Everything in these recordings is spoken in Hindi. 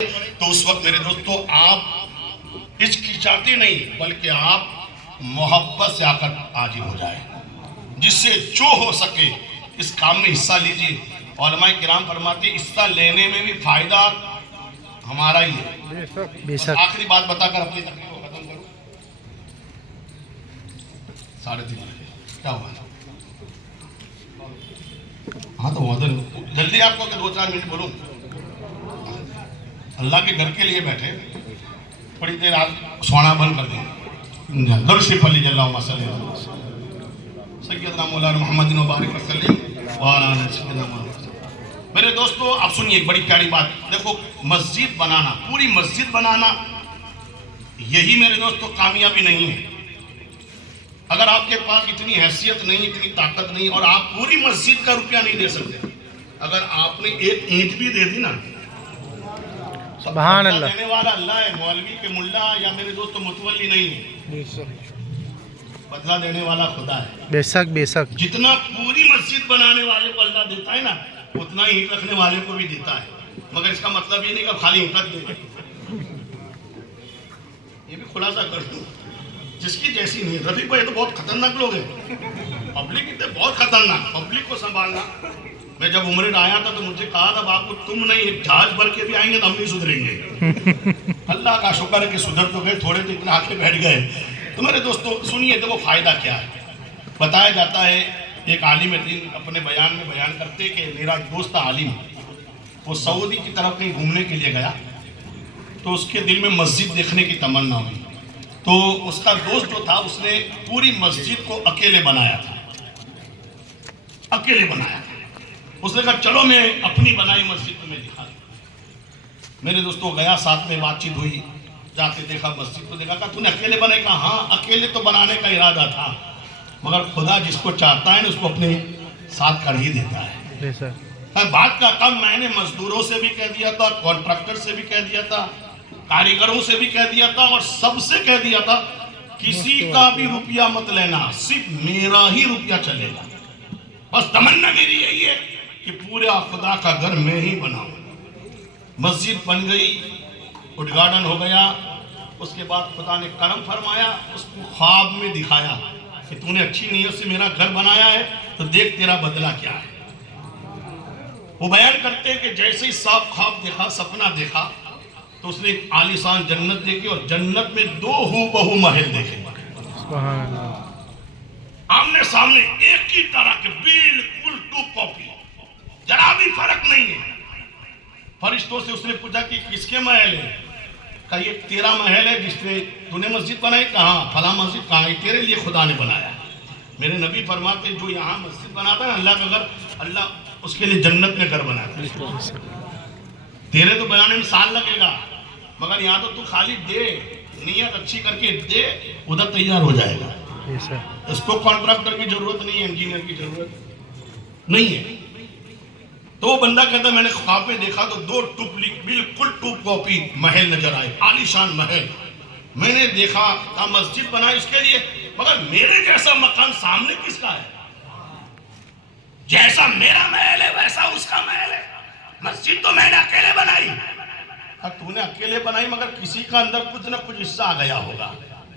तो उस वक्त मेरे दोस्तों आप हिचकिचाते नहीं बल्कि आप मोहब्बत से आकर हाजिर हो जाए, जिससे जो हो सके इस काम में हिस्सा लीजिए। उलमाए किराम फरमाते हिस्सा लेने में भी फायदा हमारा ही है। आखिरी बात बताकर अपनी तकलीफ को खत्म करूं। 3:30 क्या हुआ? हाँ तो मदन जल्दी आपको 2-4 मिनट बोलूं। अल्लाह के घर के लिए बैठे बड़ी देर आप सोना बंद कर देंगे। दरुद फली जल्लाहुम्मा सल्ली अला सय्यदना मौलाना मुहम्मदिन व बारिक वसल्लम व अला सय्यदना मुहम्मद। मेरे दोस्तों आप सुनिए एक बड़ी प्यारी बात। देखो मस्जिद बनाना, पूरी मस्जिद बनाना, यही मेरे दोस्तों कामयाबी नहीं है। अगर आपके पास इतनी हैसियत नहीं, इतनी ताकत नहीं और आप पूरी मस्जिद का रुपया नहीं दे सकते, अगर आपने एक ईंट भी दे दी ना, सुभान अल्लाह, देने वाला अल्लाह है, मौलवी के मुल्ला या मेरे दोस्तों मुतवल्ली नहीं है। बदला देने वाला खुदा है। बेशक बेशक। जितना पूरी मस्जिद बनाने वाले को अल्लाह देता है ना, उतना ही ईंट रखने वाले को भी देता है। मगर इसका मतलब ये नहीं कि खाली ईंट रख दे। ये भी खुलासा कर दूं, जिसकी जैसी नहीं। रफीक भाई तो बहुत खतरनाक लोग हैं, पब्लिक इतने बहुत खतरनाक, पब्लिक को संभालना। मैं जब उम्र आया था तो मुझे कहा था बापू तुम नहीं जहाज भर के भी आएंगे तो हम नहीं सुधरेंगे। अल्लाह का शुक्र है कि सुधर तो गए, थोड़े तो इतना आके बैठ गए। तो मेरे दोस्तों सुनिए, देखो फायदा क्या है। बताया जाता है एक आलिम दीन अपने बयान में बयान करते कि मेरा दोस्त आलिम, वो सऊदी की तरफ कहीं घूमने के लिए गया, तो उसके दिल में मस्जिद देखने की तमन्ना हुई। तो उसका दोस्त जो था उसने पूरी मस्जिद को अकेले बनाया था, अकेले बनाया। उसने कहा चलो मैं अपनी बनाई मस्जिद तुम्हें दिखा दूं। मेरे दोस्तों गया, साथ में बातचीत हुई, जाके देखा मस्जिद को, देखा कहा तूने अकेले बनाई? कहा हाँ अकेले तो बनाने का इरादा था, मगर खुदा जिसको चाहता है ना उसको अपने साथ कर ही देता है। बात का कम मैंने मजदूरों से भी कह दिया था, कॉन्ट्रैक्टर से भी कह दिया था, कारीगरों से भी कह दिया था और सबसे कह दिया था किसी का भी रुपया मत लेना, सिर्फ मेरा ही रुपया चलेगा। बस तमन्ना मेरी यही है कि पूरा खुदा का घर मैं ही बनाऊं। मस्जिद बन गई, उद्घाटन हो गया। उसके बाद खुदा ने करम फरमाया, उसको ख्वाब में दिखाया कि तूने अच्छी नीयत से मेरा घर बनाया है तो देख तेरा बदला क्या है। वो बयान करते हैं कि जैसे ही साफ ख्वाब देखा, सपना देखा, तो उसने आलीशान जन्नत देखी और जन्नत में 2 हूबहू महल देखे, आमने सामने एक ही तरह के, बिल्कुल 2 कॉपी, जरा भी फर्क नहीं है। फरिश्तों से उसने पूछा कि किसके महल है? कहा ये तेरा महल है जिसने तूने मस्जिद बनाई? कहा फला मस्जिद। कहा तेरे लिए खुदा ने बनाया। मेरे नबी फरमाते जो यहाँ मस्जिद बनाता है अल्लाह का घर, अल्लाह उसके लिए जन्नत में घर बनाता है। तेरे तो बनाने में साल लगेगा, मगर यहाँ तो तू खाली दे, नियत अच्छी करके दे, उधर तैयार हो जाएगा। इसको कॉन्ट्रैक्टर की जरूरत नहीं है, इंजीनियर की जरूरत नहीं है। तो वो बंदा कहता मैंने ख्वाब में देखा तो 2 बिल्कुल 2 कॉपी महल नजर आए, आलीशान महल। मैंने देखा था मस्जिद बनाई उसके लिए, मगर मेरे जैसा मकान सामने किसका है? जैसा मेरा महल है वैसा उसका महल है। मस्जिद तो मैंने अकेले बनाई। तूने अकेले बनाई मगर किसी का अंदर कुछ ना कुछ हिस्सा आ गया होगा,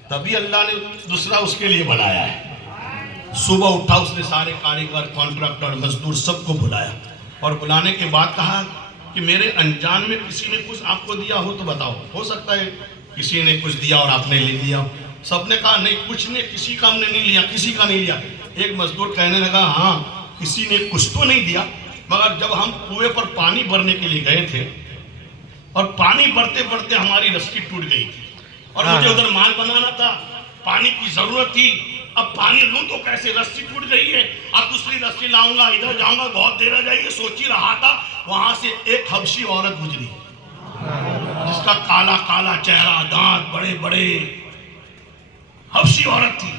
तभी अल्लाह ने दूसरा उसके लिए बनाया है। सुबह उठा, उसने सारे कारीगर, कॉन्ट्रैक्टर, मजदूर सबको बुलाया और बुलाने के बाद कहा कि मेरे अनजान में किसी ने कुछ आपको दिया हो तो बताओ। हो सकता है किसी ने कुछ दिया और आपने ले लिया। सबने कहा नहीं कुछ ने, किसी का हमने नहीं लिया, किसी का नहीं लिया। एक मजदूर कहने लगा हाँ किसी ने कुछ तो नहीं दिया, मगर जब हम कुएं पर पानी भरने के लिए गए थे और पानी भरते भरते हमारी रस्सी टूट गई थी और मुझे उधर माल बनाना था, पानी की जरूरत थी। अब पानी लूं तो कैसे, रस्सी टूट गई है, अब दूसरी रस्सी लाऊंगा, इधर जाऊंगा, बहुत देर हो जाएगी। सोच ही रहा था, वहां से एक हबशी औरत गुजरी जिसका काला काला चेहरा, दांत बड़े बड़े, हबशी औरत थी।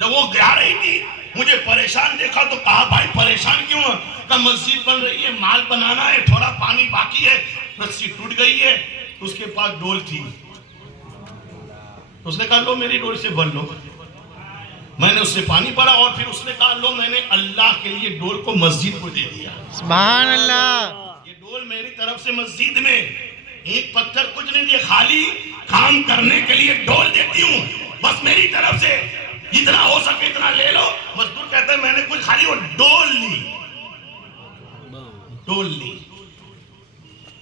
जब वो गा रही थी मुझे परेशान देखा तो कहा भाई परेशान क्यों? कहा मस्जिद बन रही है, माल बनाना है, थोड़ा पानी बाकी है, रस्सी टूट गई है। उसके पास डोल थी, उसने कहा लो मेरी डोल से भर लो। मैंने उससे पानी भरा और फिर उसने कहा लो मैंने अल्लाह के लिए डोल को मस्जिद को दे दिया। सुभान अल्लाह। ये डोल मेरी तरफ से मस्जिद में ईंट पत्थर कुछ नहीं दिए, खाली काम करने के लिए डोल देती हूँ, बस मेरी तरफ से जितना हो सके इतना ले लो। मजदूर कहता है मैंने कुछ खाली वो डोल ली।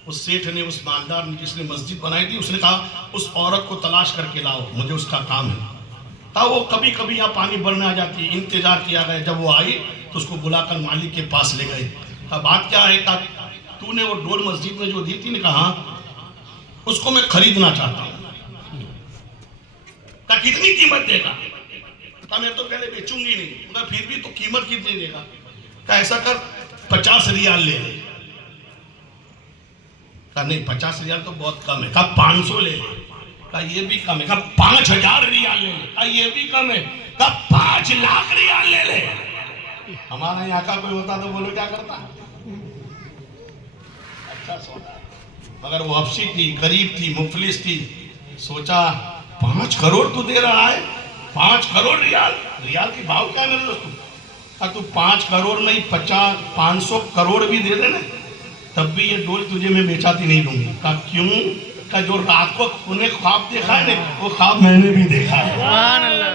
उस सेठ ने, उस मालदार ने जिसने मस्जिद बनाई थी, उसने कहा उस औरत को तलाश करके लाओ, मुझे उसका काम है। था वो कभी कभी यहाँ पानी भरने आ जाती, इंतजार किया गया, जब वो आई तो उसको बुलाकर मालिक के पास ले गए। कहा बात क्या है? कहा तूने वो डोल मस्जिद में जो दी थी, ने कहा उसको मैं खरीदना चाहता हूँ। कहा कितनी कीमत देगा? कहा मैं तो पहले बेचूंगी नहीं। कहा फिर भी तो कीमत कितनी देगा? कहा ऐसा कर 50 रियाल ले ले। कहा नहीं 50 रियाल तो बहुत कम है। कहा 500 ले ले। कहा ये भी कम है। कहा 5000 रियाल ले ले। कहा ये भी कम है। कहा 5 लाख रियाल ले ले। हमारा यहाँ का कोई होता तो बोलो क्या करता? अच्छा सोचा, मगर वो हफ्सी थी, गरीब थी, मुफलिस थी। सोचा 5 करोड़ तू दे रहा है, 5 करोड़ रियाल। रियाल की भाव क्या है मेरे दोस्तों? कहा तू 5 करोड़ नहीं 500 करोड़ भी दे देना, तब भी ये डोल तुझे मैं बेचाती नहीं दूंगी। कहा क्यों? का जो रात को तूने ख्वाब देखा है ना, वो ख्वाब मैंने भी देखा है। सुभान अल्लाह,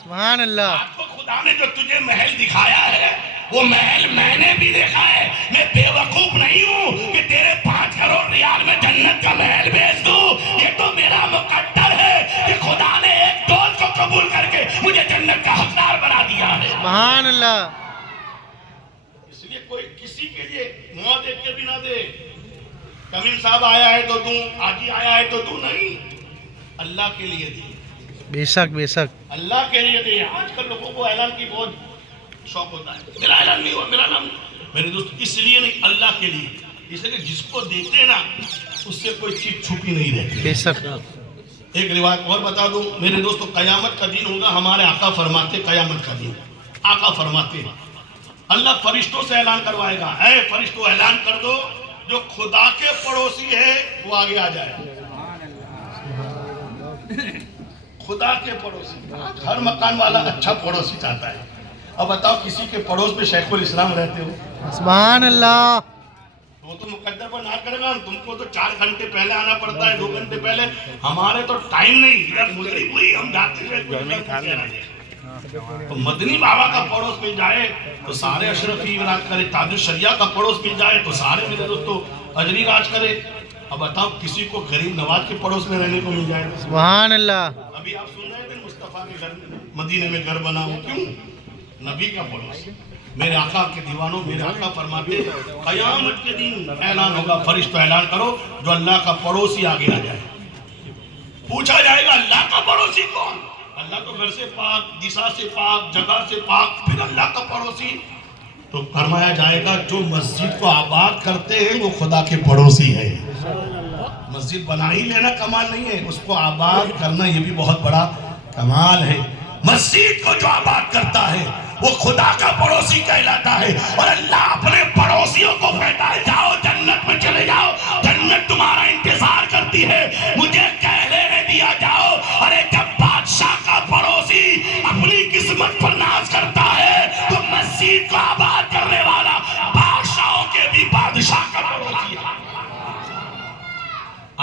सुभान अल्लाह। रात को खुदा ने जो तुझे महल दिखाया है, वो महल मैंने भी देखा है। मैं बेवकूफ नहीं हूँ कि तेरे 5 करोड़ रियाल में जन्नत का महल बेच दूं। ये तो मेरा मुकद्दर है कि खुदा ने एक डोल को कबूल करके मुझे जन्नत का हकदार बना दिया है। सुभान अल्लाह। इसलिए कोई किसी के लिए मुंह देख के भी ना दे। कमीम साहब आया है तो दूं, आजी आया है तो दूं, नहीं, अल्लाह के लिए दे। बेशक बेशक, अल्लाह के लिए दे। आजकल लोगों को ऐलान की बहुत शौक होता है, मेरा ऐलान नहीं हुआ, मेरा नाम। मेरे दोस्त इसलिए नहीं, अल्लाह के लिए। इसलिए जिसको देते हैं ना, उससे कोई चीज छुपी नहीं रहती। बेशक। एक रिवायत और बता दूं मेरे दोस्तों, कयामत का दिन होगा। हमारे आका फरमाते, कयामत का दिन आका फरमाते, अल्लाह फरिश्तों से ऐलान करवाएगा, ऐ फरिश्तों ऐलान कर दो, जो खुदा के पड़ोसी है वो आगे आ जाए। खुदा के पड़ोसी, हर मकान वाला अच्छा पड़ोसी चाहता है। अब बताओ किसी के पड़ोस में शेखुल इस्लाम रहते हो, सुभान अल्लाह। वो तो मुकद्दर पर ना करेगा। तुमको तो 4 घंटे पहले आना पड़ता है, 2 घंटे पहले। हमारे तो टाइम नहीं, इधर मुजरी हुई हम जाते हुए। तो मदनी बाबा का पड़ोस मिल जाए तो सारे अशरफी राज करे, ताजुल शरिया का पड़ोस मिल जाए तो सारे मेरे दोस्तों अजरी राज करे। अब बताओ किसी को गरीब नवाज के पड़ोस में रहने को मिल जाए। सुभान अल्लाह। अभी आप सुन रहे थे मुस्तफा के घर मदीने में घर बना हो, क्यों? नबी का पड़ोस। मेरे आका के दीवानों, मेरे आका फरमाते कयामत के दिन ऐलान होगा, फरिश्तों ऐलान करो, जो अल्लाह का पड़ोसी आगे आ जाए। पूछा जाएगा अल्लाह का पड़ोसी कौन? अल्लाह तो घर से पाक, दिशा से पाक, जगह से पाक, फिर अल्लाह का पड़ोसी। तो फरमाया जाएगा जो मस्जिद को आबाद करते हैं वो खुदा के पड़ोसी है। मस्जिद बना ही लेना कमाल नहीं है, उसको आबाद करना ये भी बहुत बड़ा कमाल है। मस्जिद को जो आबाद करता है वो खुदा का पड़ोसी कहलाता है। और अल्लाह अपने पड़ोसियों को कहता है जाओ जन्नत में चले जाओ, जन्नत तुम्हारा इंतजार करती है, मुझे कह लेने दिया जाओ। अरे जब बादशाह का पड़ोसी अपनी किस्मत पर नाज करता है तो मस्जिद को आबाद करने वाला बादशाहों के भी बादशाह का पड़ोसी है।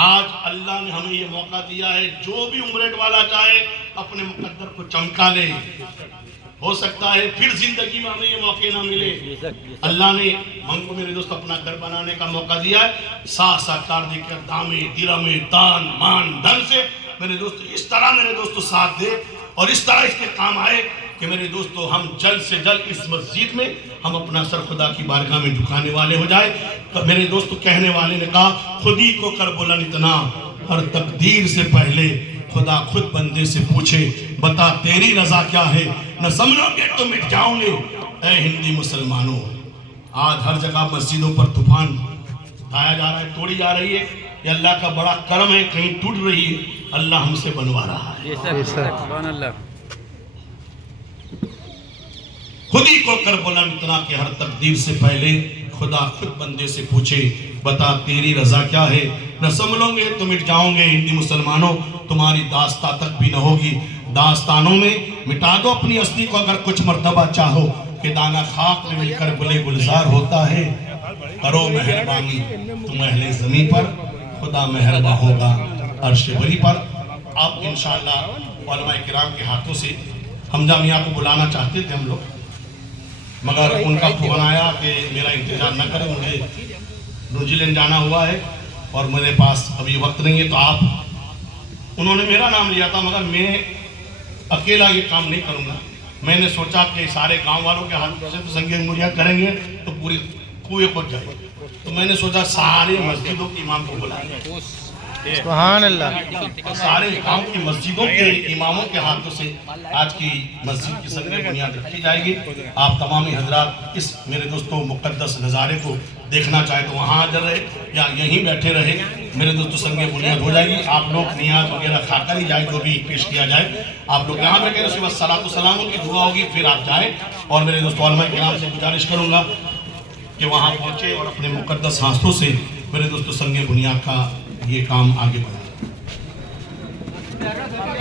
आज अल्लाह ने हमें ये मौका दिया है, जो भी उम्रेट वाला चाहे अपने मुकद्दर को चमका ले। हो सकता है फिर जिंदगी में हमें ये मौके ना मिले। अल्लाह ने हमको मेरे दोस्त अपना घर बनाने का मौका दिया है, साथ साथ कार देकर दामे दिरमे दान मान धन से मेरे दोस्त इस तरह मेरे दोस्तों साथ दे और इस तरह इसके काम आए कि मेरे दोस्तों हम जल्द से जल्द इस मस्जिद में हम अपना सर खुदा की बारगाह में झुकाने वाले हो जाए। तो मेरे दोस्तों कहने वाले ने कहा खुद ही को कर बुलंद इतना, हर तकदीर से पहले खुदा खुद बंदे से पूछे बता तेरी रजा क्या है, न समझोगे तो मिट जाओगे। ऐ हिंदी मुसलमानों, आज हर जगह मस्जिदों पर तूफान आया जा रहा है, तोड़ी जा रही है। ये अल्लाह का बड़ा करम है, कहीं टूट रही है, अल्लाह हमसे बनवा रहा है। खुद ही को कर बुलंद इतना कि हर तकदीर से पहले खुदा खुद बंदे से पूछे बता तेरी रजा क्या है, न समझोगे तो मिट जाओगे। हिंदी मुसलमानों, तुम्हारी दास्तां तक भी न होगी, दास्तानों में मिटा दो अपनी असली को अगर कुछ मर्तबा चाहो कि दाना खाक में मिलकर गुले गुलजार होता है। करो मेहरबानी तुम अहले ज़मीं पर, खुदा मेहरबान होगा अर्श वरी पर। अब इंशाअल्लाह उलमा किराम के हाथों से हमजा मियाँ को बुलाना चाहते थे हम लोग, मगर उनका फ़ोन आया कि मेरा इंतज़ार न करें, मुझे न्यूजीलैंड जाना हुआ है और मेरे पास अभी वक्त नहीं है। तो आप, उन्होंने मेरा नाम लिया था, मगर मैं अकेला ये काम नहीं करूँगा। मैंने सोचा कि सारे गांव वालों के हाथ से तो संगे मुरिया करेंगे तो पूरी कुएं खोद जाएगी, तो मैंने सोचा सारे मस्जिदों के इमाम को बुलाएंगे। सुभान अल्लाह। सारे गांव की मस्जिदों के इमामों के हाथों से आज की मस्जिद की संग बुनियाद रखी जाएगी। आप तमामी हजरात इस मेरे दोस्तों मुक़द्दस नज़ारे को देखना चाहे तो वहाँ हाजिर रहे या यहीं बैठे रहे, मेरे दोस्तों संग बुनियाद हो जाएगी। आप लोग नियाज वगैरह खाकर ही जाए, जो भी पेश किया जाए आप लोग यहाँ बैठे, उसके बाद सलातो सलामों की दुआ होगी, फिर आप जाएँ। और मेरे दोस्तों उलमा किराम से गुजारिश करूँगा कि वहाँ पहुँचे और अपने मुक़द्दस हाथों से मेरे दोस्तों संग बुनियाद का ये काम आगे बढ़ाएं।